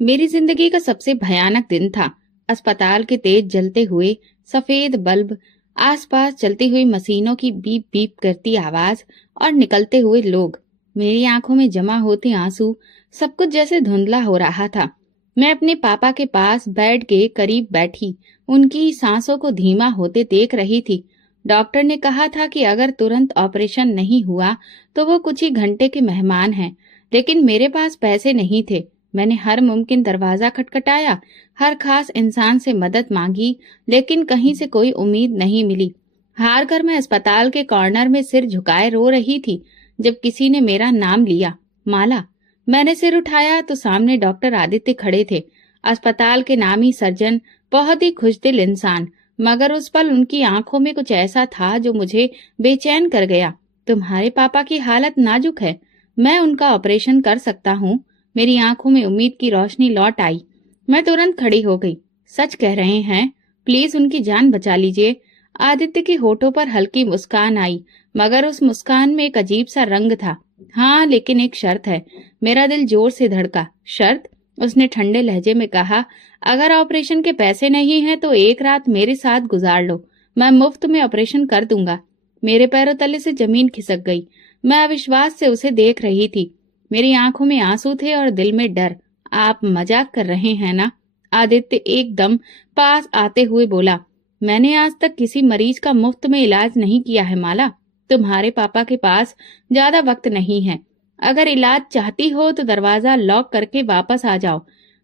मेरी जिंदगी का सबसे भयानक दिन था। अस्पताल के तेज जलते हुए सफेद बल्ब, आसपास चलती हुई मशीनों की बीप बीप करती आवाज और निकलते हुए लोग, मेरी आंखों में जमा होते आंसू, सब कुछ जैसे धुंधला हो रहा था। मैं अपने पापा के पास बेड के करीब बैठी उनकी सांसों को धीमा होते देख रही थी। डॉक्टर ने कहा था कि अगर तुरंत ऑपरेशन नहीं हुआ तो वो कुछ ही घंटे के मेहमान हैं, लेकिन मेरे पास पैसे नहीं थे। मैंने हर मुमकिन दरवाजा खटखटाया, हर खास इंसान से मदद मांगी, लेकिन कहीं से कोई उम्मीद नहीं मिली। हार कर मैं अस्पताल के कॉर्नर में सिर झुकाए रो रही थी जब किसी ने मेरा नाम लिया, माला। मैंने सिर उठाया तो सामने डॉक्टर आदित्य खड़े थे। अस्पताल के नामी सर्जन, बहुत ही खुशदिल इंसान, मगर उस पल उनकी आंखों में कुछ ऐसा था जो मुझे बेचैन कर गया। तुम्हारे पापा की हालत नाजुक है, मैं उनका ऑपरेशन कर सकता हूँ। मेरी आंखों में उम्मीद की रोशनी लौट आई। मैं तुरंत खड़ी हो गई। सच कह रहे हैं, प्लीज उनकी जान बचा लीजिए। आदित्य के होठों पर हल्की मुस्कान आई, मगर उस मुस्कान में एक अजीब सा रंग था। हाँ, लेकिन एक शर्त है। मेरा दिल जोर से धड़का। शर्त? उसने ठंडे लहजे में कहा, अगर ऑपरेशन के पैसे नहीं हैं तो एक रात मेरे साथ गुजार लो, मैं मुफ्त में ऑपरेशन कर दूंगा। मेरे पैरों तले से जमीन खिसक गई। मैं अविश्वास से उसे देख रही थी। मेरी आंखों में आंसू थे और दिल में डर। आप मजाक कर रहे हैं ना? आदित्य एकदम पास आते हुए बोला, मैंने आज तक किसी मरीज का मुफ्त में इलाज नहीं किया है माला। तुम्हारे पापा के पास ज्यादा वक्त नहीं है। अगर इलाज चाहती हो तो दरवाजा लॉक करके वापस आ जाओ।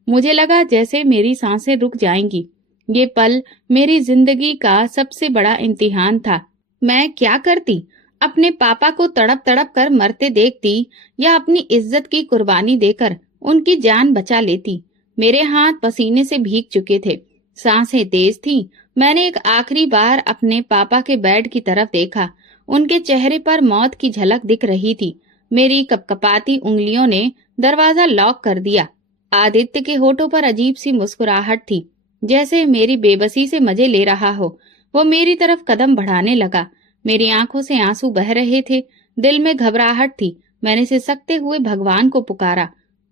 मुझे लगा जैसे मेरी सांसें रुक जाएंगी। ये पल मेरी जिंदगी का सबसे बड़ा इम्तिहान था। मैं क्या करती? अपने पापा को तड़प तड़प कर मरते देखती या अपनी इज्जत की कुर्बानी देकर उनकी जान बचा लेती? मेरे हाथ पसीने से भीग चुके थे, सांसें तेज थीं। मैंने एक आखिरी बार अपने पापा के बेड की तरफ देखा। उनके चेहरे पर मौत की झलक दिख रही थी। मेरी कपकपाती उंगलियों ने दरवाजा लॉक कर दिया। आदित्य के होठों पर अजीब सी मुस्कुराहट थी, जैसे मेरी बेबसी से मजे ले रहा हो। वो मेरी तरफ कदम बढ़ाने लगा। मेरी आंखों से आंसू बह रहे थे, दिल में घबराहट थी। मैंने सिसकते हुए भगवान को पुकारा,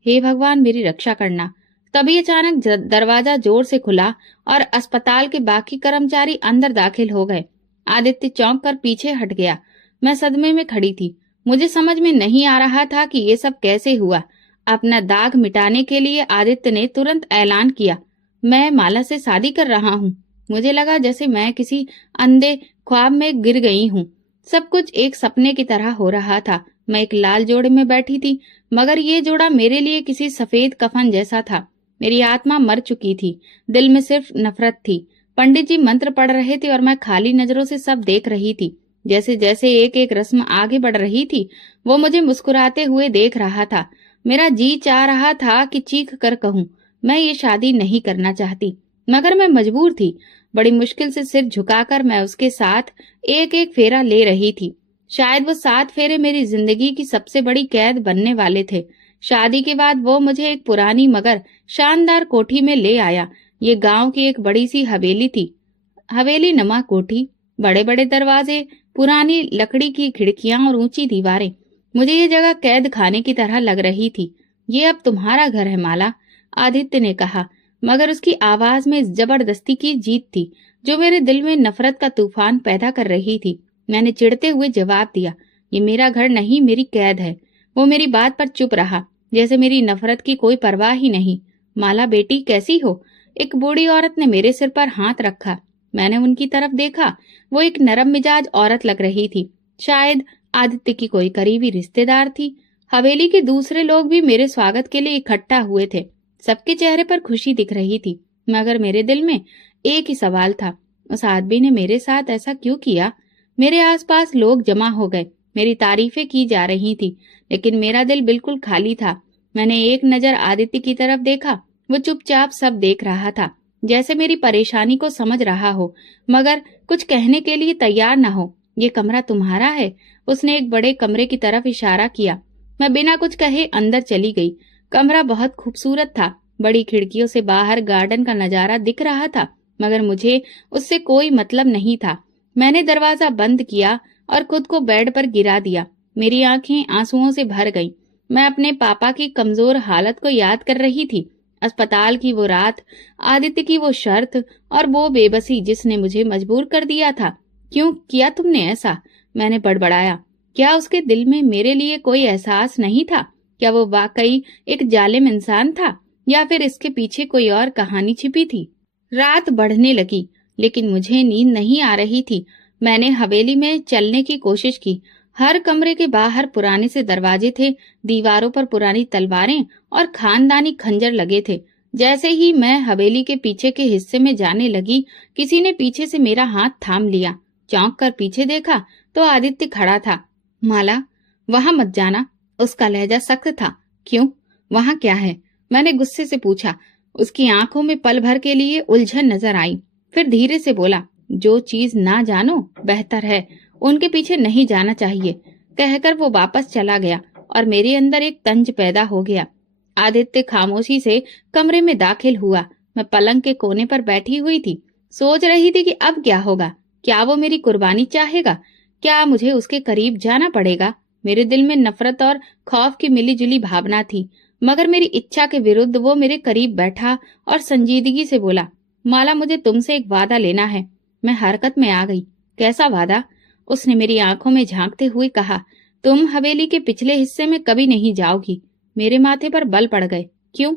हे भगवान मेरी रक्षा करना। तभी अचानक दरवाजा जोर से खुला और अस्पताल के बाकी कर्मचारी अंदर दाखिल हो गए। आदित्य चौंक कर पीछे हट गया। मैं सदमे में खड़ी थी। मुझे समझ में नहीं आ रहा था कि ये सब कैसे हुआ। अपना दाग मिटाने के लिए आदित्य ने तुरंत ऐलान किया, मैं माला से शादी कर रहा हूँ। मुझे लगा जैसे मैं किसी अंधे ख्वाब में गिर गई हूँ। सब कुछ एक सपने की तरह हो रहा था। मैं एक लाल जोड़े में बैठी थी, मगर ये जोड़ा मेरे लिए किसी सफेद कफन जैसा था। मेरी आत्मा मर चुकी थी, दिल में सिर्फ नफरत थी। पंडित जी मंत्र पढ़ रहे थे और मैं खाली नजरों से सब देख रही थी। जैसे जैसे एक एक रस्म आगे बढ़ रही थी, वो मुझे मुस्कुराते हुए देख रहा था। मेरा जी चाह रहा था कि चीख कर कहूँ, मैं ये शादी नहीं करना चाहती, मगर मैं मजबूर थी। बड़ी मुश्किल से सिर झुकाकर मैं उसके साथ एक एक फेरा ले रही थी। शायद वो 7 फेरे मेरी जिंदगी की सबसे बड़ी कैद बनने वाले थे। शादी के बाद वो मुझे एक पुरानी मगर शानदार कोठी में ले आया। ये गांव की एक बड़ी सी हवेली थी। हवेली नमा कोठी, बड़े बड़े दरवाजे, पुरानी लकड़ी की खिड़कियां और ऊंची दीवारें। मुझे ये जगह कैद खाने की तरह लग रही थी। ये अब तुम्हारा घर है माला, आदित्य ने कहा, मगर उसकी आवाज में जबरदस्ती की जीत थी जो मेरे दिल में नफरत का तूफान पैदा कर रही थी। मैंने चिढ़ते हुए जवाब दिया, ये मेरा घर नहीं, मेरी कैद है। वो मेरी बात पर चुप रहा, जैसे मेरी नफरत की कोई परवाह ही नहीं। माला बेटी कैसी हो? एक बूढ़ी औरत ने मेरे सिर पर हाथ रखा। मैंने उनकी तरफ देखा। वो एक नरम मिजाज औरत लग रही थी, शायद आदित्य की कोई करीबी रिश्तेदार थी। हवेली के दूसरे लोग भी मेरे स्वागत के लिए इकट्ठा हुए थे। सबके चेहरे पर खुशी दिख रही थी, मगर मेरे दिल में एक ही सवाल था, उस आदमी ने मेरे साथ ऐसा क्यों किया? मेरे आसपास लोग जमा हो गए, मेरी तारीफें की जा रही थी, लेकिन मेरा दिल बिल्कुल खाली था। मैंने एक नजर आदित्य की तरफ देखा। वो चुपचाप सब देख रहा था, जैसे मेरी परेशानी को समझ रहा हो, मगर कुछ कहने के लिए तैयार न हो। ये कमरा तुम्हारा है? उसने एक बड़े कमरे की तरफ इशारा किया। मैं बिना कुछ कहे अंदर चली गई। कमरा बहुत खूबसूरत था। बड़ी खिड़कियों से बाहर गार्डन का नजारा दिख रहा था, मगर मुझे उससे कोई मतलब नहीं था। मैंने दरवाजा बंद किया और खुद को बेड पर गिरा दिया। मेरी आंखें आंसुओं से भर गईं। मैं अपने पापा की कमजोर हालत को याद कर रही थी। अस्पताल की वो रात, आदित्य की वो शर्त और वो बेबसी जिसने मुझे मजबूर कर दिया था। क्यों किया तुमने ऐसा? मैंने बड़बड़ाया। क्या उसके दिल में मेरे लिए कोई एहसास नहीं था? क्या वो वाकई एक जालिम इंसान था या फिर इसके पीछे कोई और कहानी छिपी थी? रात बढ़ने लगी लेकिन मुझे नींद नहीं आ रही थी। मैंने हवेली में चलने की कोशिश की। हर कमरे के बाहर पुराने से दरवाजे थे, दीवारों पर पुरानी तलवारें और खानदानी खंजर लगे थे। जैसे ही मैं हवेली के पीछे के हिस्से में जाने लगी, किसी ने पीछे से मेरा हाथ थाम लिया। चौंक कर पीछे देखा तो आदित्य खड़ा था। माला, वहां मत जाना। उसका लहजा सख्त था। क्यों? वहां क्या है? मैंने गुस्से से पूछा। उसकी आंखों में पल भर के लिए उलझन नजर आई। फिर धीरे से बोला, जो चीज ना जानो बेहतर है उनके पीछे नहीं जाना चाहिए। कहकर वो वापस चला गया और मेरे अंदर एक तंज पैदा हो गया। आदित्य खामोशी से कमरे में दाखिल हुआ। मैं पलंग के कोने पर बैठी हुई थी। सोच रही थी कि अब क्या होगा। क्या वो मेरी कुर्बानी चाहेगा? क्या मुझे उसके करीब जाना पड़ेगा? मेरे दिल में नफरत और खौफ की मिलीजुली भावना थी, मगर मेरी इच्छा के विरुद्ध वो मेरे करीब बैठा और संजीदगी से बोला, माला, मुझे तुमसे एक वादा लेना है। मैं हरकत में आ गई। कैसा वादा? उसने मेरी आंखों में झांकते हुए कहा, तुम हवेली के पिछले हिस्से में कभी नहीं जाओगी। मेरे माथे पर बल पड़ गए। क्यों?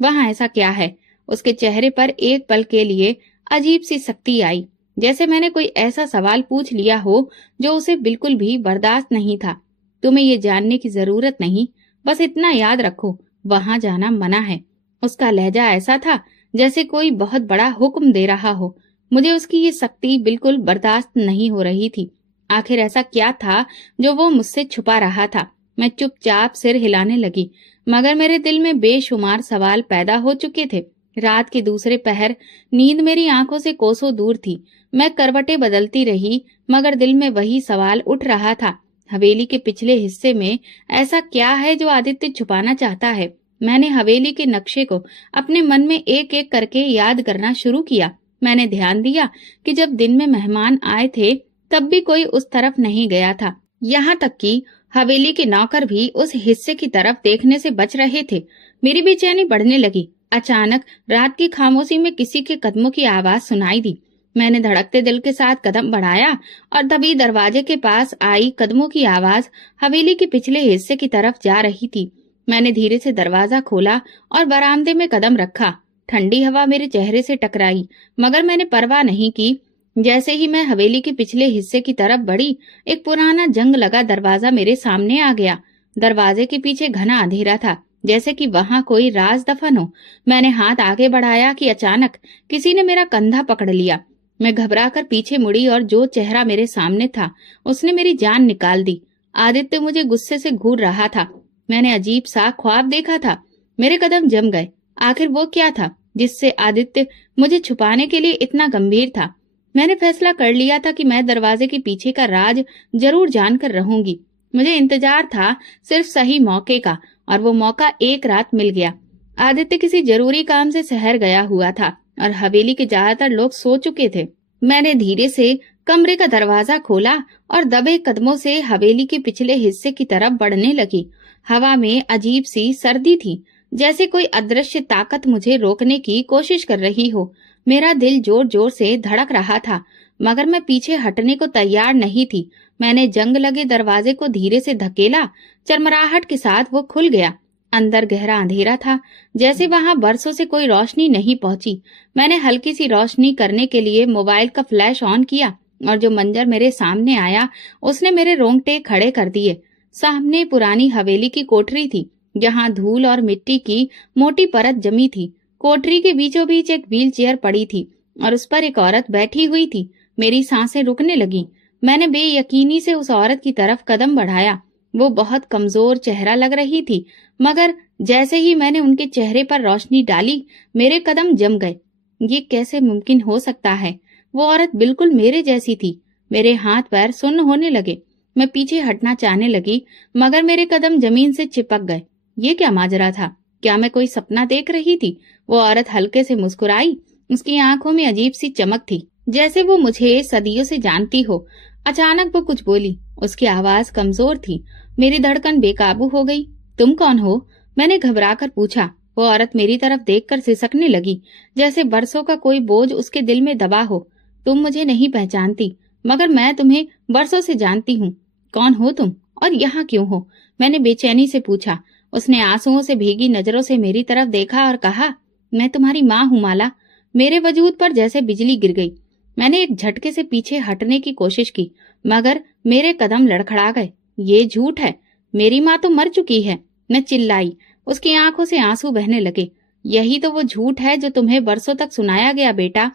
वहां ऐसा क्या है? उसके चेहरे पर एक पल के लिए अजीब सी सख्ती आई, जैसे मैंने कोई ऐसा सवाल पूछ लिया हो जो उसे बिल्कुल भी बर्दाश्त नहीं था। तुम्हें ये जानने की जरूरत नहीं, बस इतना याद रखो, वहां जाना मना है। उसका लहजा ऐसा था जैसे कोई बहुत बड़ा हुक्म दे रहा हो। मुझे उसकी ये सख्ती बिल्कुल बर्दाश्त नहीं हो रही थी। आखिर ऐसा क्या था जो वो मुझसे छुपा रहा था? मैं चुपचाप सिर हिलाने लगी, मगर मेरे दिल में बेशुमार सवाल पैदा हो चुके थे। रात के दूसरे पहर नींद मेरी आंखों से कोसों दूर थी। मैं करवटें बदलती रही, मगर दिल में वही सवाल उठ रहा था। हवेली के पिछले हिस्से में ऐसा क्या है जो आदित्य छुपाना चाहता है? मैंने हवेली के नक्शे को अपने मन में एक एक करके याद करना शुरू किया। मैंने ध्यान दिया कि जब दिन में मेहमान आए थे तब भी कोई उस तरफ नहीं गया था। यहाँ तक कि हवेली के नौकर भी उस हिस्से की तरफ देखने से बच रहे थे। मेरी बेचैनी बढ़ने लगी। अचानक रात की खामोशी में किसी के कदमों की आवाज सुनाई दी। मैंने धड़कते दिल के साथ कदम बढ़ाया और तभी दरवाजे के पास आई कदमों की आवाज हवेली के पिछले हिस्से की तरफ जा रही थी। मैंने धीरे से दरवाजा खोला और बरामदे में कदम रखा। ठंडी हवा मेरे चेहरे से टकराई, मगर मैंने परवाह नहीं की। जैसे ही मैं हवेली के पिछले हिस्से की तरफ बढ़ी, एक पुराना जंग लगा दरवाजा मेरे सामने आ गया। दरवाजे के पीछे घना अंधेरा था, जैसे कि वहां कोई राज दफन हो। मैंने हाथ आगे बढ़ाया कि अचानक किसी ने मेरा कंधा पकड़ लिया। मैं घबराकर पीछे मुड़ी और जो चेहरा मेरे सामने था उसने मेरी जान निकाल दी। आदित्य मुझे गुस्से से घूर रहा था। मैंने अजीब सा ख्वाब देखा था। मेरे कदम जम गए। आखिर वो क्या था जिससे आदित्य मुझे छुपाने के लिए इतना गंभीर था? मैंने फैसला कर लिया था कि मैं दरवाजे के पीछे का राज जरूर जानकर रहूंगी। मुझे इंतजार था सिर्फ सही मौके का, और वो मौका एक रात मिल गया। आदित्य किसी जरूरी काम से शहर गया हुआ था और हवेली के ज्यादातर लोग सो चुके थे। मैंने धीरे से कमरे का दरवाजा खोला और दबे कदमों से हवेली के पिछले हिस्से की तरफ बढ़ने लगी। हवा में अजीब सी सर्दी थी, जैसे कोई अदृश्य ताकत मुझे रोकने की कोशिश कर रही हो। मेरा दिल जोर जोर से धड़क रहा था, मगर मैं पीछे हटने को तैयार नहीं थी। मैंने जंग लगे दरवाजे को धीरे से धकेला। चरमराहट के साथ वो खुल गया। अंदर गहरा अंधेरा था, जैसे वहां बरसों से कोई रोशनी नहीं पहुंची। मैंने हल्की सी रोशनी करने के लिए मोबाइल का फ्लैश ऑन किया और जो मंजर मेरे सामने आया उसने मेरे रोंगटे खड़े कर दिए। सामने पुरानी हवेली की कोठरी थी, जहां धूल और मिट्टी की मोटी परत जमी थी। कोठरी के बीचों बीच एक व्हील चेयर पड़ी थी और उस पर एक औरत बैठी हुई थी। मेरी सांसें रुकने लगी। मैंने बेयकीनी से उस औरत की तरफ कदम बढ़ाया। वो बहुत कमजोर चेहरा लग रही थी, मगर जैसे ही मैंने उनके चेहरे पर रोशनी डाली, मेरे कदम जम गए। ये कैसे मुमकिन हो सकता है? वो औरत बिल्कुल मेरे जैसी थी। मेरे हाथ पैर सुन्न होने लगे। मैं पीछे हटना चाहने लगी, मगर मेरे कदम जमीन से चिपक गए। ये क्या माजरा था? क्या मैं कोई सपना देख रही थी? वो औरत हल्के से मुस्कुराई। उसकी आंखों में अजीब सी चमक थी, जैसे वो मुझे सदियों से जानती हो। अचानक वो कुछ बोली। उसकी आवाज कमजोर थी। मेरी धड़कन बेकाबू हो गई। तुम कौन हो? मैंने घबराकर पूछा। वो औरत मेरी तरफ देखकर सिसकने लगी, जैसे बरसों का कोई बोझ उसके दिल में दबा हो। तुम मुझे नहीं पहचानती, मगर मैं तुम्हें बरसों से जानती हूँ। कौन हो तुम और यहाँ क्यों हो? मैंने बेचैनी से पूछा। उसने आंसुओं से भीगी नजरों से मेरी तरफ देखा और कहा, मैं तुम्हारी माँ हूँ माला। मेरे वजूद पर जैसे बिजली गिर गई। मैंने एक झटके से पीछे हटने की कोशिश की, मगर मेरे कदम लड़खड़ा गए। ये झूठ है, मेरी माँ तो मर चुकी है। मैं चिल्लाई। उसकी आंखों से आंसू बहने लगे। यही तो वो झूठ है जो तुम्हें बरसों तक सुनाया गया बेटा।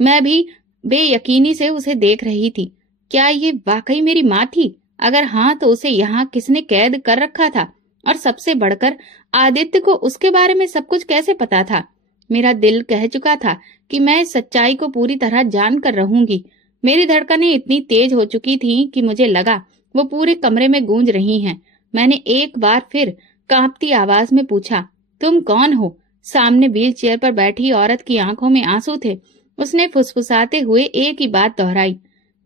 मैं भी बेयकीनी से उसे देख रही थी। क्या ये वाकई मेरी माँ थी? अगर हाँ तो उसे यहाँ किसने कैद कर रखा था? और सबसे बढ़कर आदित्य को उसके बारे में सब कुछ कैसे पता था? मेरा दिल कह चुका था कि मैं इस सच्चाई को पूरी तरह जान कर रहूंगी। मेरी धड़कनें इतनी तेज हो चुकी थीं कि मुझे लगा वो पूरे कमरे में गूंज रही हैं। मैंने एक बार फिर कांपती आवाज में पूछा, तुम कौन हो? सामने व्हील चेयर पर बैठी औरत की आंखों में आंसू थे। उसने फुसफुसाते हुए एक ही बात दोहराई,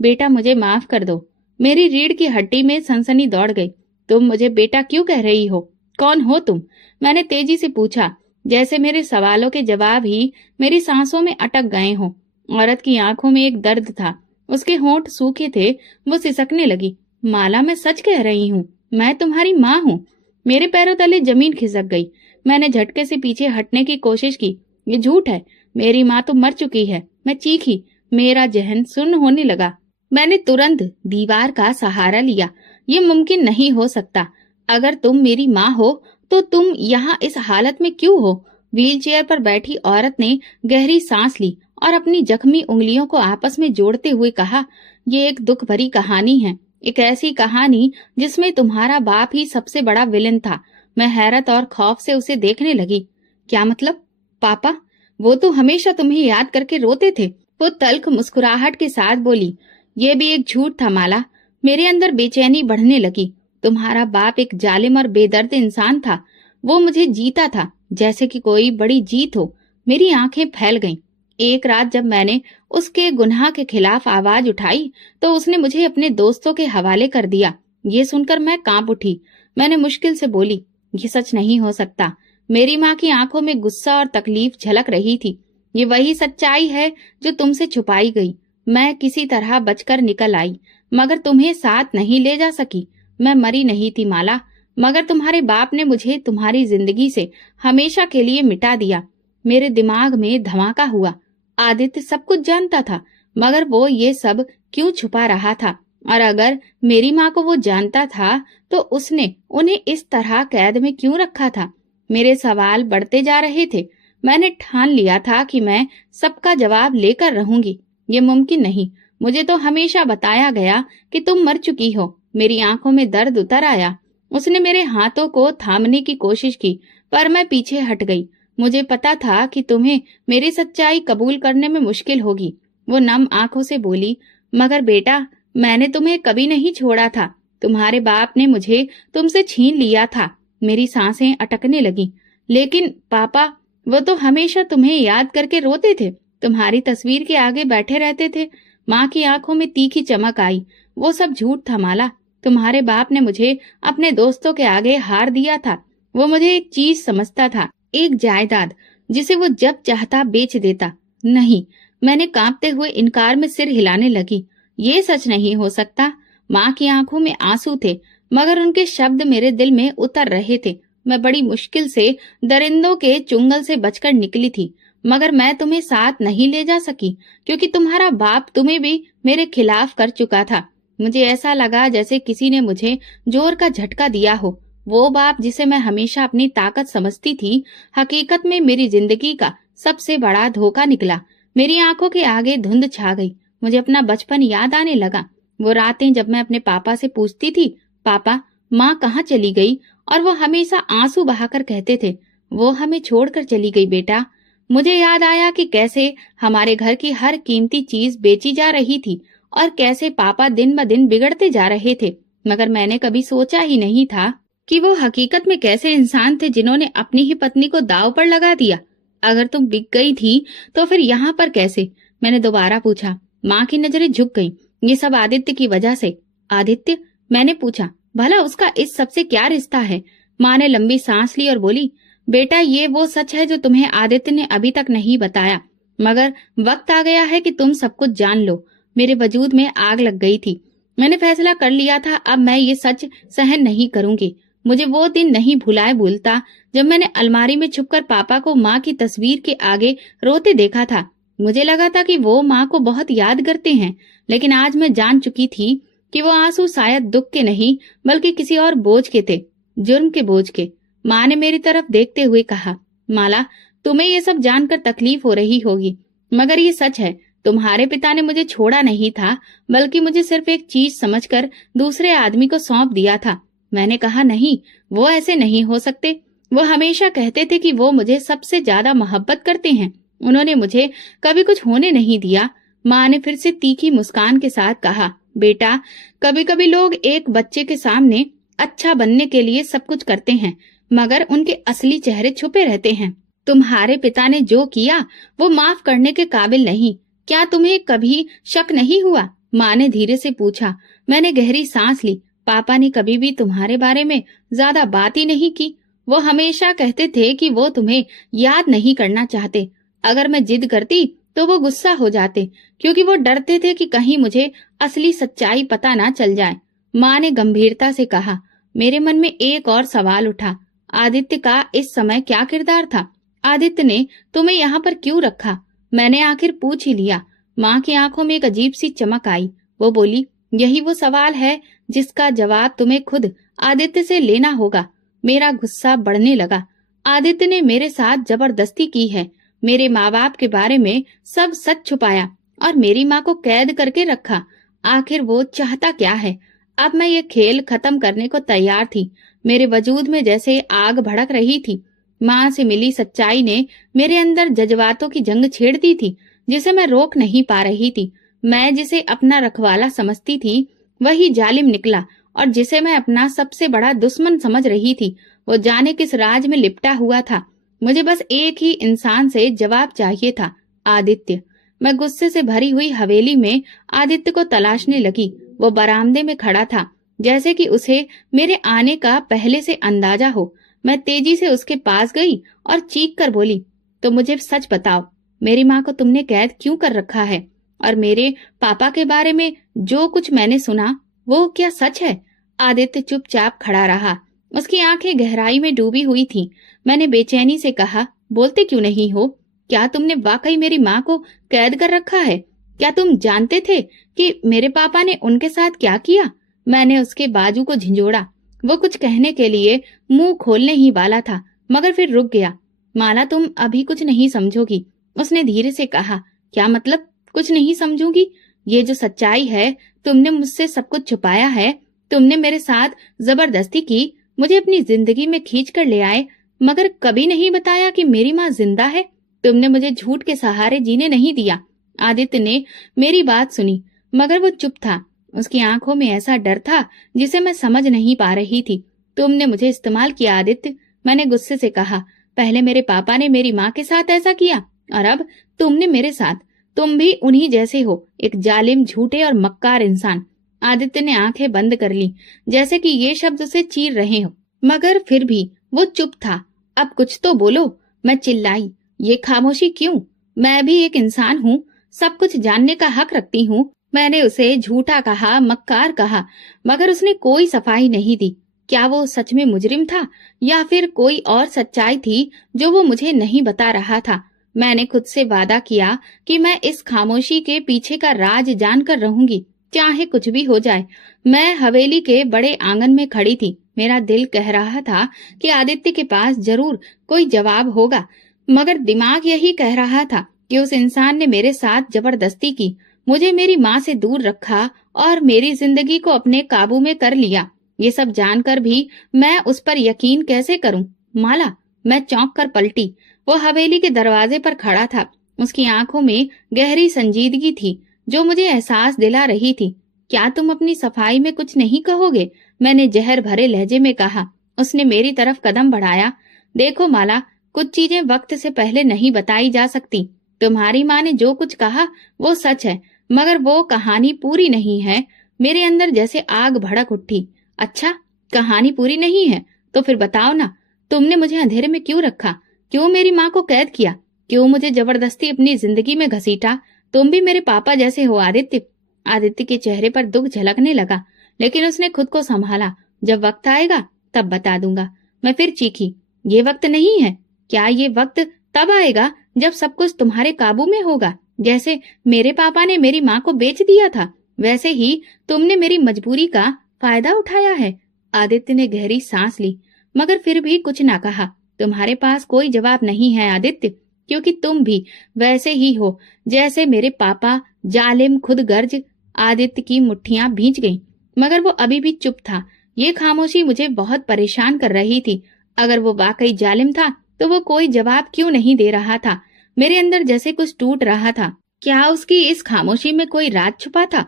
बेटा मुझे माफ कर दो। मेरी रीढ़ की हड्डी में सनसनी दौड़ गई। तुम मुझे बेटा क्यों कह रही हो? कौन हो तुम? मैंने तेजी से पूछा, जैसे मेरे सवालों के जवाब ही मेरी सांसों में अटक गए हों। औरत की आंखों में एक दर्द था, उसके होंठ सूखे थे। वो सिसकने लगी, माला मैं सच कह रही हूँ, मैं तुम्हारी माँ हूँ। मेरे पैरों तले जमीन खिसक गई। मैंने झटके से पीछे हटने की कोशिश की। ये झूठ है, मेरी माँ तो मर चुकी है। मैं चीखी। मेरा जहन सुन्न होने लगा। मैंने तुरंत दीवार का सहारा लिया। ये मुमकिन नहीं हो सकता। अगर तुम मेरी माँ हो तो तुम यहाँ इस हालत में क्यों हो? व्हीलचेयर पर बैठी औरत ने गहरी सांस ली और अपनी जख्मी उंगलियों को आपस में जोड़ते हुए कहा, ये एक दुख भरी कहानी है। एक ऐसी कहानी जिसमें तुम्हारा बाप ही सबसे बड़ा विलन था। मैं हैरत और खौफ से उसे देखने लगी। क्या मतलब? पापा? वो तो हमेशा तुम्हें याद करके रोते थे। वो तल्ख मुस्कुराहट के साथ बोली, ये भी एक झूठ था माला। मेरे अंदर बेचैनी बढ़ने लगी। तुम्हारा बाप एक जालिम और बेदर्द इंसान था। वो मुझे जीता था, जैसे कि कोई बड़ी जीत हो। मेरी आंखें फैल गईं। एक रात जब मैंने उसके गुनाह के खिलाफ आवाज उठाई तो उसने मुझे अपने दोस्तों के हवाले कर दिया। ये सुनकर मैं कांप उठी। मैंने मुश्किल से बोली, ये सच नहीं हो सकता। मेरी माँ की आंखों में गुस्सा और तकलीफ झलक रही थी। ये वही सच्चाई है जो तुमसे छुपाई गई। मैं किसी तरह बचकर निकल आई, मगर तुम्हें साथ नहीं ले जा सकी। मैं मरी नहीं थी माला, मगर तुम्हारे बाप ने मुझे तुम्हारी जिंदगी से हमेशा के लिए मिटा दिया। मेरे दिमाग में धमाका हुआ। आदित्य सब कुछ जानता था, मगर वो ये सब क्यों छुपा रहा था? और अगर मेरी माँ को वो जानता था तो उसने उन्हें इस तरह कैद में क्यों रखा था? मेरे सवाल बढ़ते जा रहे थे। मैंने ठान लिया था कि मैं सबका जवाब लेकर रहूंगी। ये मुमकिन नहीं। मुझे तो हमेशा बताया गया कि तुम मर चुकी हो। मेरी आंखों में दर्द उतर आया। उसने मेरे हाथों को थामने की कोशिश की, पर मैं पीछे हट गई। मुझे पता था कि तुम्हें मेरी सच्चाई कबूल करने में मुश्किल होगी। वो नम आंखों से बोली, मगर बेटा, मैंने तुम्हें कभी नहीं छोड़ा था। तुम्हारे बाप ने मुझे तुमसे छीन लिया था। मेरी सांसें अटकने लगी। लेकिन पापा, वो तो हमेशा तुम्हें याद करके रोते थे। तुम्हारी तस्वीर के आगे बैठे रहते थे। माँ की आंखों में तीखी चमक आई। वो सब झूठ था माला। तुम्हारे बाप ने मुझे अपने दोस्तों के आगे हार दिया था। वो मुझे एक चीज समझता था, एक जायदाद, जिसे वो जब चाहता बेच देता। नहीं, मैंने कांपते हुए इनकार में सिर हिलाने लगी। ये सच नहीं हो सकता। माँ की आंखों में आंसू थे, मगर उनके शब्द मेरे दिल में उतर रहे थे। मैं बड़ी मुश्किल से दरिंदों के चुंगल से बचकर निकली थी, मगर मैं तुम्हें साथ नहीं ले जा सकी, क्योंकि तुम्हारा बाप तुम्हें भी मेरे खिलाफ कर चुका था। मुझे ऐसा लगा जैसे किसी ने मुझे जोर का झटका दिया हो। वो बाप जिसे मैं हमेशा अपनी ताकत समझती थी, हकीकत में मेरी जिंदगी का सबसे बड़ा धोखा निकला। मेरी आंखों के आगे धुंध छा गई। मुझे अपना बचपन याद आने लगा। वो रातें जब मैं अपने पापा से पूछती थी, पापा, माँ कहाँ चली गई? और वो हमेशा आंसू बहाकर कहते थे, वो हमें छोड़कर चली गई बेटा। मुझे याद आया कि कैसे हमारे घर की हर कीमती चीज बेची जा रही थी और कैसे पापा दिन ब दिन बिगड़ते जा रहे थे। मगर मैंने कभी सोचा ही नहीं था कि वो हकीकत में कैसे इंसान थे जिन्होंने अपनी ही पत्नी को दांव पर लगा दिया। अगर तुम बिक गई थी तो फिर यहाँ पर कैसे? मैंने दोबारा पूछा। माँ की नजरें झुक गईं। ये सब आदित्य की वजह से। आदित्य? मैंने पूछा, भला उसका इस सब से क्या रिश्ता है? माँ ने लंबी सांस ली और बोली, बेटा, ये वो सच है जो तुम्हें आदित्य ने अभी तक नहीं बताया, मगर वक्त आ गया है कि तुम सब कुछ जान लो। मेरे वजूद में आग लग गई थी। मैंने फैसला कर लिया था, अब मैं ये सच सहन नहीं करूंगी। मुझे वो दिन नहीं भुलाए भूलता जब मैंने अलमारी में छुपकर पापा को माँ की तस्वीर के आगे रोते देखा था। मुझे लगा था कि वो माँ को बहुत याद करते हैं, लेकिन आज मैं जान चुकी थी कि वो आंसू शायद दुख के नहीं बल्कि किसी और बोझ के थे, जुर्म के बोझ के। माँ ने मेरी तरफ देखते हुए कहा, माला, तुम्हें ये सब जानकर तकलीफ हो रही होगी, मगर ये सच है, तुम्हारे पिता ने मुझे छोड़ा नहीं था, बल्कि मुझे सिर्फ एक चीज समझकर दूसरे आदमी को सौंप दिया था। मैंने कहा, नहीं, वो ऐसे नहीं हो सकते। वो हमेशा कहते थे कि वो मुझे सबसे ज्यादा मोहब्बत करते हैं। उन्होंने मुझे कभी कुछ होने नहीं दिया। माँ ने फिर से तीखी मुस्कान के साथ कहा, बेटा, कभी कभी लोग एक बच्चे के सामने अच्छा बनने के लिए सब कुछ करते हैं, मगर उनके असली चेहरे छुपे रहते हैं। तुम्हारे पिता ने जो किया वो माफ करने के काबिल नहीं। क्या तुम्हें कभी शक नहीं हुआ? माँ ने धीरे से पूछा। मैंने गहरी सांस ली। पापा ने कभी भी तुम्हारे बारे में ज्यादा बात ही नहीं की। वो हमेशा कहते थे कि वो तुम्हें याद नहीं करना चाहते। अगर मैं जिद करती तो वो गुस्सा हो जाते, क्योंकि वो डरते थे कि कहीं मुझे असली सच्चाई पता ना चल जाए। माँ ने गंभीरता से कहा। मेरे मन में एक और सवाल उठा, आदित्य का इस समय क्या किरदार था? आदित्य ने तुम्हें यहाँ पर क्यों रखा? मैंने आखिर पूछ ही लिया। माँ की आंखों में एक अजीब सी चमक आई। वो बोली, यही वो सवाल है जिसका जवाब तुम्हें खुद आदित्य से लेना होगा। मेरा गुस्सा बढ़ने लगा। आदित्य ने मेरे साथ जबरदस्ती की है, मेरे माँ बाप के बारे में सब सच छुपाया और मेरी माँ को कैद करके रखा। आखिर वो चाहता क्या है? अब मैं ये खेल खत्म करने को तैयार थी। मेरे वजूद में जैसे आग भड़क रही थी। माँ से मिली सच्चाई ने मेरे अंदर जज्बातों की जंग छेड़ दी थी, जिसे मैं रोक नहीं पा रही थी। मैं जिसे अपना रखवाला समझती थी, वही जालिम निकला, और जिसे मैं अपना सबसे बड़ा दुश्मन समझ रही थी, वो जाने किस राज में लिपटा हुआ था। मुझे बस एक ही इंसान से जवाब चाहिए था, आदित्य। मैं गुस्से से भरी हुई हवेली में आदित्य को तलाशने लगी। वो बरामदे में खड़ा था, जैसे कि उसे मेरे आने का पहले से अंदाजा हो। मैं तेजी से उसके पास गई और चीख कर बोली, तो मुझे सच बताओ, मेरी माँ को तुमने कैद क्यों कर रखा है? और मेरे पापा के बारे में जो कुछ मैंने सुना, वो क्या सच है? आदित्य चुपचाप खड़ा रहा। उसकी आंखें गहराई में डूबी हुई थीं। मैंने बेचैनी से कहा, बोलते क्यों नहीं हो? क्या तुमने वाकई मेरी माँ को कैद कर रखा है? क्या तुम जानते थे कि मेरे पापा ने उनके साथ क्या किया? मैंने उसके बाजू को झिंझोड़ा। वो कुछ कहने के लिए मुंह खोलने ही वाला था, मगर फिर रुक गया। माला, तुम अभी कुछ नहीं समझोगी, उसने धीरे से कहा। क्या मतलब कुछ नहीं समझूंगी? ये जो सच्चाई है, तुमने मुझसे सब कुछ छुपाया है। तुमने मेरे साथ जबरदस्ती की, मुझे अपनी जिंदगी में खींच कर ले आए, मगर कभी नहीं बताया कि मेरी माँ जिंदा है। तुमने मुझे झूठ के सहारे जीने नहीं दिया। आदित्य ने मेरी बात सुनी, मगर वो चुप था। उसकी आंखों में ऐसा डर था जिसे मैं समझ नहीं पा रही थी। तुमने मुझे इस्तेमाल किया आदित्य, मैंने गुस्से से कहा। पहले मेरे पापा ने मेरी माँ के साथ ऐसा किया, और अब तुमने मेरे साथ। तुम भी उन्हीं जैसे हो, एक जालिम, झूठे और मक्कार इंसान। आदित्य ने आंखें बंद कर ली, जैसे कि ये शब्द उसे चीर रहे हो, मगर फिर भी वो चुप था। अब कुछ तो बोलो, मैं चिल्लाई। ये खामोशी क्यों? मैं भी एक इंसान हूँ, सब कुछ जानने का हक रखती हूँ। मैंने उसे झूठा कहा, मक्कार कहा, मगर उसने कोई सफाई नहीं दी। क्या वो सच में मुजरिम था, या फिर कोई और सच्चाई थी जो वो मुझे नहीं बता रहा था? मैंने खुद से वादा किया कि मैं इस खामोशी के पीछे का राज जानकर रहूंगी, चाहे कुछ भी हो जाए। मैं हवेली के बड़े आंगन में खड़ी थी। मेरा दिल कह रहा था कि आदित्य के पास जरूर कोई जवाब होगा, मगर दिमाग यही कह रहा था कि उस इंसान ने मेरे साथ जबरदस्ती की, मुझे मेरी माँ से दूर रखा और मेरी जिंदगी को अपने काबू में कर लिया। ये सब जानकर भी मैं उस पर यकीन कैसे करूं? माला, मैं चौंक कर पलटी। वो हवेली के दरवाजे पर खड़ा था। उसकी आंखों में गहरी संजीदगी थी, जो मुझे एहसास दिला रही थी। क्या तुम अपनी सफाई में कुछ नहीं कहोगे? मैंने जहर भरे लहजे में कहा। उसने मेरी तरफ कदम बढ़ाया। देखो माला, कुछ चीजें वक्त से पहले नहीं बताई जा सकती। तुम्हारी माँ ने जो कुछ कहा वो सच है, मगर वो कहानी पूरी नहीं है। मेरे अंदर जैसे आग भड़क उठी। अच्छा, कहानी पूरी नहीं है तो फिर बताओ ना, तुमने मुझे अंधेरे में क्यों रखा? क्यों मेरी माँ को कैद किया? क्यों मुझे जबरदस्ती अपनी जिंदगी में घसीटा? तुम भी मेरे पापा जैसे हो आदित्य। आदित्य के चेहरे पर दुख झलकने लगा, लेकिन उसने खुद को संभाला। जब वक्त आएगा तब बता दूंगा। मैं फिर चीखी, ये वक्त नहीं है। क्या ये वक्त तब आएगा जब सब कुछ तुम्हारे काबू में होगा? जैसे मेरे पापा ने मेरी माँ को बेच दिया था, वैसे ही तुमने मेरी मजबूरी का फायदा उठाया है। आदित्य ने गहरी सांस ली, मगर फिर भी कुछ ना कहा। तुम्हारे पास कोई जवाब नहीं है आदित्य, क्योंकि तुम भी वैसे ही हो जैसे मेरे पापा, जालिम खुदगर्ज। आदित्य की मुट्ठियां भींच गईं, मगर वो अभी भी चुप था। ये खामोशी मुझे बहुत परेशान कर रही थी। अगर वो वाकई जालिम था तो वो कोई जवाब क्यों नहीं दे रहा था? मेरे अंदर जैसे कुछ टूट रहा था। क्या उसकी इस खामोशी में कोई राज छुपा था?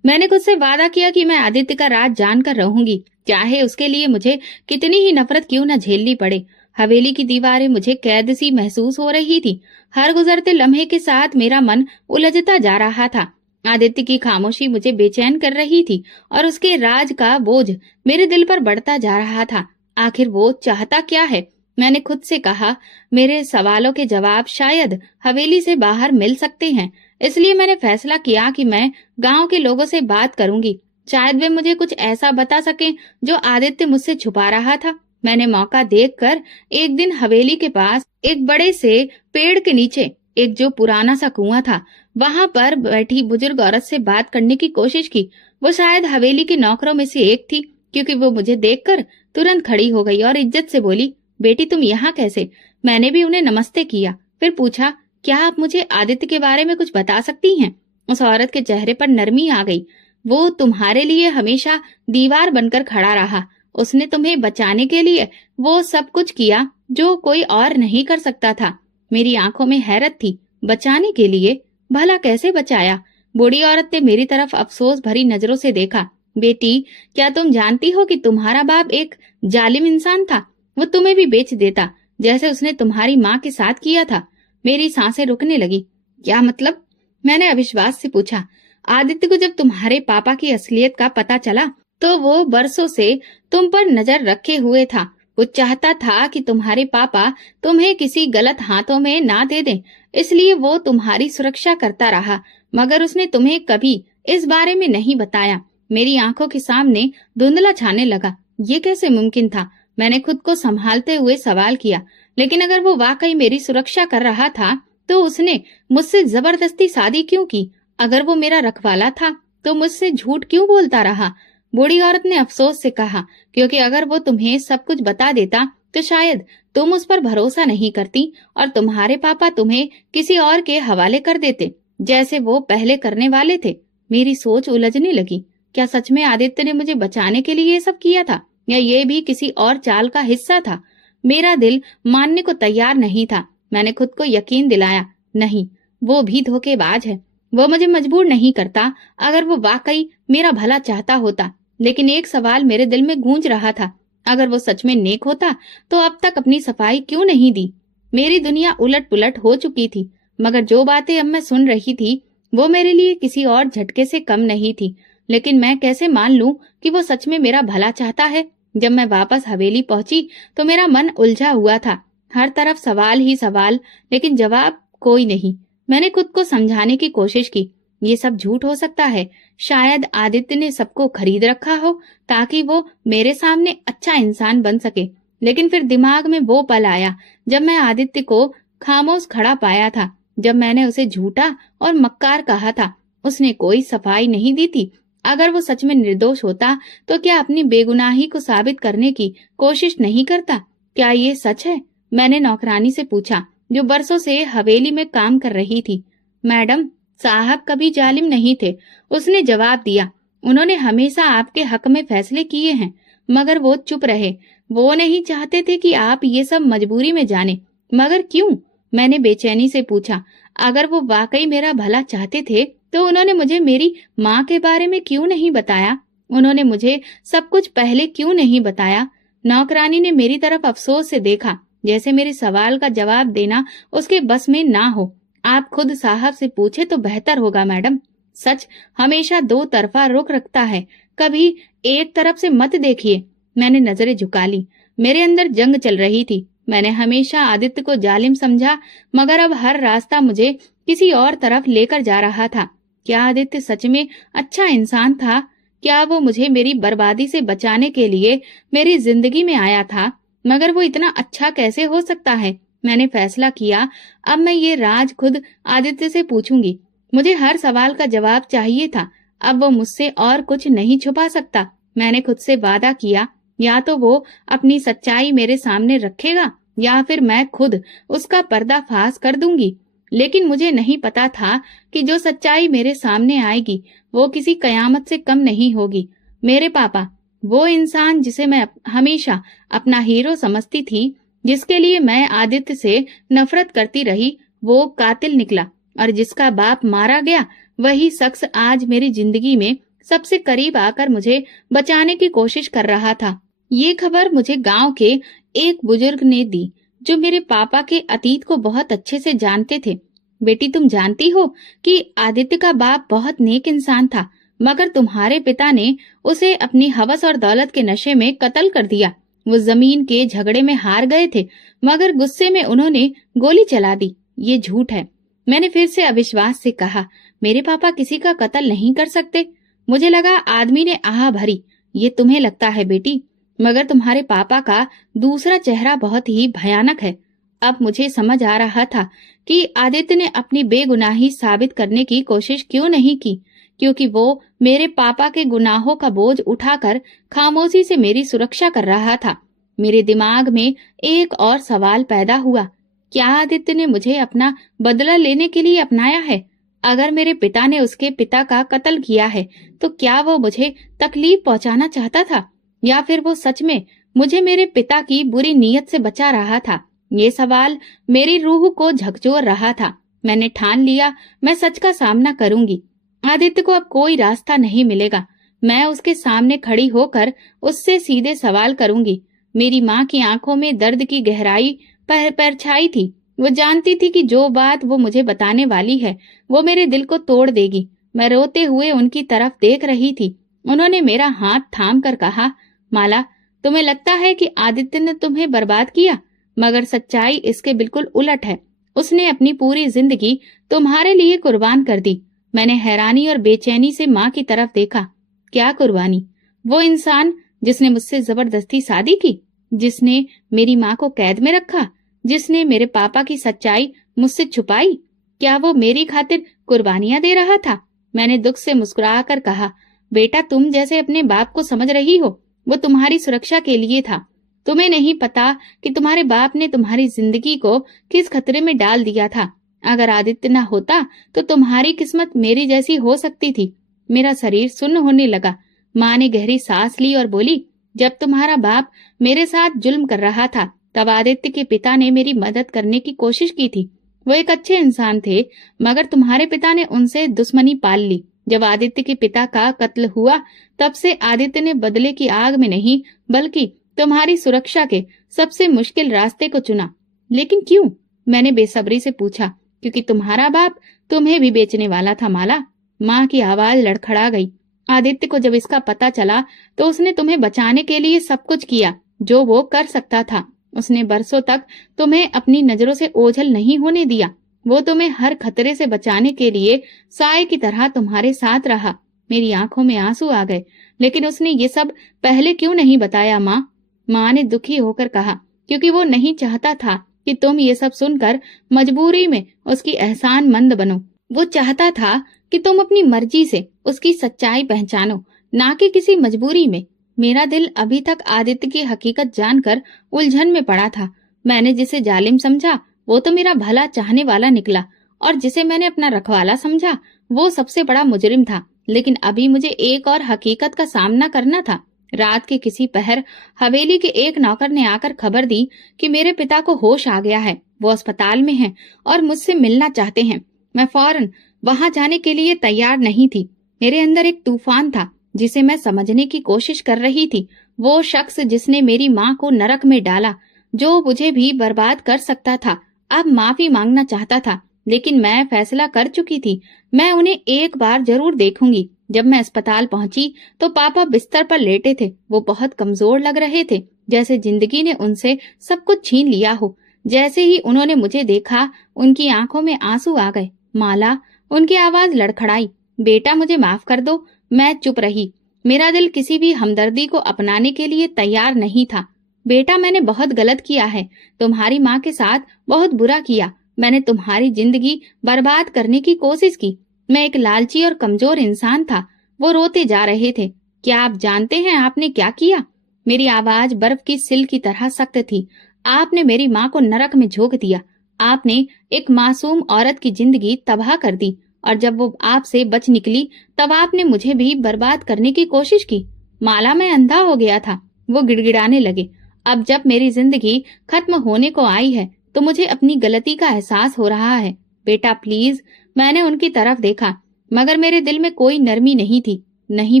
मैंने खुद से वादा किया कि मैं आदित्य का राज जानकर रहूंगी, चाहे उसके लिए मुझे कितनी ही नफरत क्यों न झेलनी पड़े। हवेली की दीवारें मुझे कैद सी महसूस हो रही थी। हर गुजरते लम्हे के साथ मेरा मन उलझता जा रहा था। आदित्य की खामोशी मुझे बेचैन कर रही थी और उसके राज का बोझ मेरे दिल पर बढ़ता जा रहा था। आखिर वो चाहता क्या है? मैंने खुद से कहा, मेरे सवालों के जवाब शायद हवेली से बाहर मिल सकते हैं। इसलिए मैंने फैसला किया कि मैं गांव के लोगों से बात करूंगी। शायद वे मुझे कुछ ऐसा बता सकें जो आदित्य मुझसे छुपा रहा था। मैंने मौका देखकर एक दिन हवेली के पास एक बड़े से पेड़ के नीचे एक जो पुराना सा कुआं था, वहां पर बैठी बुजुर्ग औरत से बात करने की कोशिश की। वो शायद हवेली के नौकरों में से एक थी, क्योंकि वो मुझे देखकर तुरंत खड़ी हो गई और इज्जत से बोली, बेटी तुम यहाँ कैसे? मैंने भी उन्हें नमस्ते किया, फिर पूछा, क्या आप मुझे आदित्य के बारे में कुछ बता सकती हैं? उस औरत के चेहरे पर नरमी आ गई। वो तुम्हारे लिए हमेशा दीवार बनकर खड़ा रहा। उसने तुम्हें बचाने के लिए वो सब कुछ किया जो कोई और नहीं कर सकता था। मेरी आंखों में हैरत थी। बचाने के लिए? भला कैसे बचाया? बूढ़ी औरत ने मेरी तरफ अफसोस भरी नजरों से देखा। बेटी, क्या तुम जानती हो कि तुम्हारा बाप एक जालिम इंसान था? वो तुम्हें भी बेच देता, जैसे उसने तुम्हारी माँ के साथ किया था। मेरी सांसें रुकने लगी। क्या मतलब? मैंने अविश्वास से पूछा। आदित्य को जब तुम्हारे पापा की असलियत का पता चला तो वो बरसों से तुम पर नजर रखे हुए था। वो चाहता था कि तुम्हारे पापा तुम्हें किसी गलत हाथों में ना दे दें, इसलिए वो तुम्हारी सुरक्षा करता रहा, मगर उसने तुम्हें कभी इस बारे में नहीं बताया। मेरी आंखों के सामने धुंधला छाने लगा। ये कैसे मुमकिन था? मैंने खुद को संभालते हुए सवाल किया, लेकिन अगर वो वाकई मेरी सुरक्षा कर रहा था तो उसने मुझसे जबरदस्ती शादी क्यों की? अगर वो मेरा रखवाला था तो मुझसे झूठ क्यों बोलता रहा? बूढ़ी औरत ने अफसोस से कहा, क्योंकि अगर वो तुम्हें सब कुछ बता देता तो शायद तुम उस पर भरोसा नहीं करती और तुम्हारे पापा तुम्हें किसी और के हवाले कर देते, जैसे वो पहले करने वाले थे। मेरी सोच उलझने लगी। क्या सच में आदित्य ने मुझे बचाने के लिए ये सब किया था, या ये भी किसी और चाल का हिस्सा था? मेरा दिल मानने को तैयार नहीं था। मैंने खुद को यकीन दिलाया, नहीं, वो भी धोखेबाज है। वो मुझे मजबूर नहीं करता। अगर वो वाकई मेरा भला चाहता होता। लेकिन एक सवाल मेरे दिल में गूंज रहा था, अगर वो सच में नेक होता तो अब तक अपनी सफाई क्यों नहीं दी? मेरी दुनिया उलट पुलट हो चुकी थी, मगर जो बातें अब मैं सुन रही थी वो मेरे लिए किसी और झटके से कम नहीं थी। लेकिन मैं कैसे मान लूं कि वो सच में मेरा भला चाहता है? जब मैं वापस हवेली पहुंची तो मेरा मन उलझा हुआ था। हर तरफ सवाल ही सवाल, लेकिन जवाब कोई नहीं। मैंने खुद को समझाने की कोशिश की, ये सब झूठ हो सकता है। शायद आदित्य ने सबको खरीद रखा हो ताकि वो मेरे सामने अच्छा इंसान बन सके। लेकिन फिर दिमाग में वो पल आया जब मैं आदित्य को खामोश खड़ा पाया था, जब मैंने उसे झूठा और मक्कार कहा था। उसने कोई सफाई नहीं दी थी। अगर वो सच में निर्दोष होता तो क्या अपनी बेगुनाही को साबित करने की कोशिश नहीं करता? क्या ये सच है? मैंने नौकरानी से पूछा, जो बरसों से हवेली में काम कर रही थी। मैडम, साहब कभी जालिम नहीं थे, उसने जवाब दिया। उन्होंने हमेशा आपके हक में फैसले किए हैं, मगर वो चुप रहे। वो नहीं चाहते थे कि आप ये सब मजबूरी में जाने। मगर क्यों? मैंने बेचैनी से पूछा। अगर वो वाकई मेरा भला चाहते थे तो उन्होंने मुझे मेरी माँ के बारे में क्यों नहीं बताया? उन्होंने मुझे सब कुछ पहले क्यों नहीं बताया? नौकरानी ने मेरी तरफ अफसोस से देखा, जैसे मेरे सवाल का जवाब देना उसके बस में ना हो। आप खुद साहब से पूछे तो बेहतर होगा मैडम। सच हमेशा दो तरफा रुख रखता है, कभी एक तरफ से मत देखिए। मैंने नजरें झुका ली। मेरे अंदर जंग चल रही थी। मैंने हमेशा आदित्य को जालिम समझा, मगर अब हर रास्ता मुझे किसी और तरफ लेकर जा रहा था। क्या आदित्य सच में अच्छा इंसान था? क्या वो मुझे मेरी बर्बादी से बचाने के लिए मेरी जिंदगी में आया था? मगर वो इतना अच्छा कैसे हो सकता है? मैंने फैसला किया, अब मैं ये राज खुद आदित्य से पूछूंगी। मुझे हर सवाल का जवाब चाहिए था। अब वो मुझसे और कुछ नहीं छुपा सकता। मैंने खुद से वादा किया, या तो वो अपनी सच्चाई मेरे सामने रखेगा या फिर मैं खुद उसका पर्दाफाश कर दूंगी। लेकिन मुझे नहीं पता था कि जो सच्चाई मेरे सामने आएगी वो किसी कयामत से कम नहीं होगी। मेरे पापा, वो इंसान जिसे मैं हमेशा अपना हीरो समझती थी, जिसके लिए मैं आदित्य से नफरत करती रही, वो कातिल निकला। और जिसका बाप मारा गया, वही शख्स आज मेरी जिंदगी में सबसे करीब आकर मुझे बचाने की कोशिश कर रहा था। ये खबर मुझे गांव के एक बुजुर्ग ने दी, जो मेरे पापा के अतीत को बहुत अच्छे से जानते थे। बेटी, तुम जानती हो कि आदित्य का बाप बहुत नेक इंसान था, मगर तुम्हारे पिता ने उसे अपनी हवस और दौलत के नशे में कत्ल कर दिया। वो जमीन के झगड़े में हार गए थे, मगर गुस्से में उन्होंने गोली चला दी। ये झूठ है। मैंने फिर से अविश्वास से कहा, मेरे पापा किसी का कत्ल नहीं कर सकते। मुझे लगा आदमी ने आह भरी। ये तुम्हें लगता है बेटी, मगर तुम्हारे पापा का दूसरा चेहरा बहुत ही भयानक है। अब मुझे समझ आ रहा था कि आदित्य ने अपनी बेगुनाही साबित करने की कोशिश क्यों नहीं की, क्योंकि वो मेरे पापा के गुनाहों का बोझ उठाकर खामोशी से मेरी सुरक्षा कर रहा था। मेरे दिमाग में एक और सवाल पैदा हुआ, क्या आदित्य ने मुझे अपना बदला लेने के लिए अपनाया है? अगर मेरे पिता ने उसके पिता का कत्ल किया है, तो क्या वो मुझे तकलीफ पहुंचाना चाहता था, या फिर वो सच में मुझे मेरे पिता की बुरी नीयत से बचा रहा था? ये सवाल मेरी रूह को झकझोर रहा था। मैंने ठान लिया, मैं सच का सामना करूंगी। आदित्य को अब कोई रास्ता नहीं मिलेगा। मैं उसके सामने खड़ी होकर उससे सीधे सवाल करूंगी। मेरी माँ की आंखों में दर्द की गहराई परछाई थी। वो जानती थी कि जो बात वो मुझे बताने वाली है, वो मेरे दिल को तोड़ देगी। मैं रोते हुए उनकी तरफ देख रही थी। उन्होंने मेरा हाथ थाम कर कहा, माला, तुम्हें लगता है कि आदित्य ने तुम्हें बर्बाद किया, मगर सच्चाई इसके बिल्कुल उलट है। उसने अपनी पूरी जिंदगी तुम्हारे लिए कुर्बान कर दी। मैंने हैरानी और बेचैनी से माँ की तरफ देखा। क्या कुर्बानी? वो इंसान जिसने मुझसे जबरदस्ती शादी की, जिसने मेरी माँ को कैद में रखा, जिसने मेरे पापा की सच्चाई मुझसे छुपाई, क्या वो मेरी खातिर कुर्बानियां दे रहा था? मैंने दुख से मुस्कुराकर कहा, बेटा, तुम जैसे अपने बाप को समझ रही हो, वो तुम्हारी सुरक्षा के लिए था। तुम्हें नहीं पता कि तुम्हारे बाप ने तुम्हारी जिंदगी को किस खतरे में डाल दिया था। अगर आदित्य न होता तो तुम्हारी किस्मत मेरी जैसी हो सकती थी। मेरा शरीर सुन्न होने लगा। माँ ने गहरी सांस ली और बोली, जब तुम्हारा बाप मेरे साथ जुल्म कर रहा था, तब आदित्य के पिता ने मेरी मदद करने की कोशिश की थी। वो एक अच्छे इंसान थे, मगर तुम्हारे पिता ने उनसे दुश्मनी पाल ली। जब आदित्य के पिता का कत्ल हुआ, तब से आदित्य ने बदले की आग में नहीं, बल्कि तुम्हारी सुरक्षा के सबसे मुश्किल रास्ते को चुना। लेकिन क्यों? मैंने बेसब्री से पूछा। क्योंकि तुम्हारा बाप तुम्हें भी बेचने वाला था, माला। माँ की आवाज लड़खड़ा गई। आदित्य को जब इसका पता चला, तो उसने तुम्हें बचाने के लिए सब कुछ किया जो वो कर सकता था। उसने बरसों तक तुम्हें अपनी नजरों से ओझल नहीं होने दिया। वो तुम्हें हर खतरे से बचाने के लिए साए की तरह तुम्हारे साथ रहा। मेरी आंखों में आंसू आ गए। लेकिन उसने ये सब पहले क्यों नहीं बताया, माँ? माँ ने दुखी होकर कहा, क्योंकि वो नहीं चाहता था कि तुम ये सब सुनकर मजबूरी में उसकी एहसानमंद बनो। वो चाहता था कि तुम अपनी मर्जी से उसकी सच्चाई पहचानो, ना कि किसी मजबूरी में। मेरा दिल अभी तक आदित्य की हकीकत जानकर उलझन में पड़ा था। मैंने जिसे जालिम समझा, वो तो मेरा भला चाहने वाला निकला, और जिसे मैंने अपना रखवाला समझा, वो सबसे बड़ा मुजरिम था। लेकिन अभी मुझे एक और हकीकत का सामना करना था। रात के किसी पहर हवेली के एक नौकर ने आकर खबर दी कि मेरे पिता को होश आ गया है, वो अस्पताल में हैं और मुझसे मिलना चाहते हैं। मैं फौरन वहां जाने के लिए तैयार नहीं थी। मेरे अंदर एक तूफान था जिसे मैं समझने की कोशिश कर रही थी। वो शख्स जिसने मेरी माँ को नरक में डाला, जो मुझे भी बर्बाद कर सकता था, अब माफी मांगना चाहता था। लेकिन मैं फैसला कर चुकी थी, मैं उन्हें एक बार जरूर देखूंगी। जब मैं अस्पताल पहुंची तो पापा बिस्तर पर लेटे थे। वो बहुत कमजोर लग रहे थे। जैसे जिंदगी ने उनसे सब कुछ छीन लिया हो। जैसे ही उन्होंने मुझे देखा, उनकी आंखों में आंसू आ गए। माला, उनकी आवाज लड़खड़ाई। बेटा, मुझे माफ कर दो। मैं चुप रही। मेरा दिल किसी भी हमदर्दी को अपनाने के लिए तैयार नहीं था। बेटा, मैंने बहुत गलत किया है। तुम्हारी माँ के साथ बहुत बुरा किया। मैंने तुम्हारी जिंदगी बर्बाद करने की कोशिश की। मैं एक लालची और कमजोर इंसान था। वो रोते जा रहे थे। क्या आप जानते हैं आपने क्या किया? मेरी आवाज बर्फ की सिल की तरह सख्त थी। आपने मेरी माँ को नरक में झोंक दिया। आपने एक मासूम औरत की जिंदगी तबाह कर दी, और जब वो आपसे बच निकली तब आपने मुझे भी बर्बाद करने की कोशिश की। माला, मैं अंधा हो गया था। वो गिड़गिड़ाने लगे। अब जब मेरी जिंदगी खत्म होने को आई है तो मुझे अपनी गलती का एहसास हो रहा है। बेटा प्लीज। मैंने उनकी तरफ देखा, मगर मेरे दिल में कोई नरमी नहीं थी। नहीं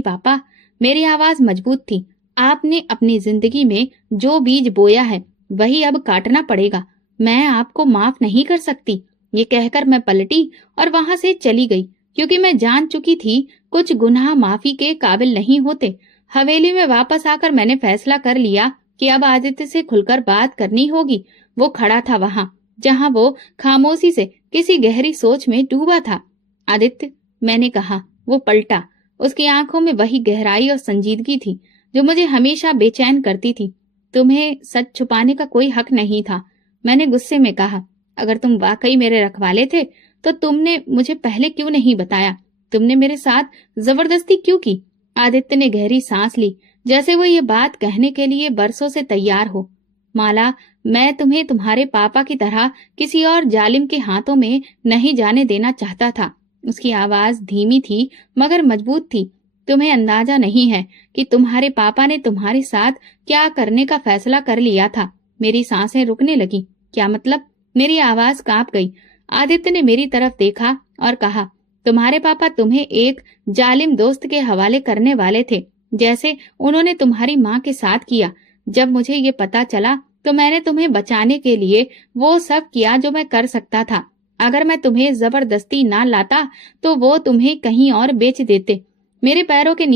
पापा, मेरी आवाज मजबूत थी। आपने अपनी जिंदगी में जो बीज बोया है वही अब काटना पड़ेगा। मैं आपको माफ नहीं कर सकती। ये कहकर मैं पलटी और वहां से चली गई, क्योंकि मैं जान चुकी थी कुछ गुनाह माफी के काबिल नहीं होते। हवेली में वापस आकर मैंने फैसला कर लिया कि अब आदित्य से खुलकर बात करनी होगी। वो खड़ा था वहां जहां वो खामोशी से किसी गहरी सोच में डूबा था। आदित्य, मैंने कहा। वो पलटा। उसकी आंखों में वही गहराई और संजीदगी थी जो मुझे हमेशा बेचैन करती थी। तुम्हें सच छुपाने का कोई हक नहीं था, मैंने गुस्से में कहा। अगर तुम वाकई मेरे रखवाले थे तो तुमने मुझे पहले क्यों नहीं बताया? तुमने मेरे साथ जबरदस्ती क्यों की? आदित्य ने गहरी सांस ली, जैसे वो ये बात कहने के लिए बरसों से तैयार हो। माला, मैं तुम्हें तुम्हारे पापा की तरह किसी और जालिम के हाथों में नहीं जाने देना चाहता था। उसकी आवाज धीमी थी मगर मजबूत थी। तुम्हें अंदाजा नहीं है कि तुम्हारे पापा ने तुम्हारे साथ क्या करने का फैसला कर लिया था। मेरी सांसें रुकने लगी। क्या मतलब? मेरी आवाज कांप गई। आदित्य ने मेरी तरफ देखा और कहा, तुम्हारे पापा तुम्हें एक जालिम दोस्त के हवाले करने वाले थे, जैसे उन्होंने तुम्हारी माँ के साथ किया। जब मुझे ये पता चला तो मैंने तुम्हें बचाने के लिए वो सब किया जो मैं कर सकता था। अगर मैं तुम्हें जबरदस्ती ना लाता तो वो तुम्हें कहीं और बेच देते। मेरे पैरों के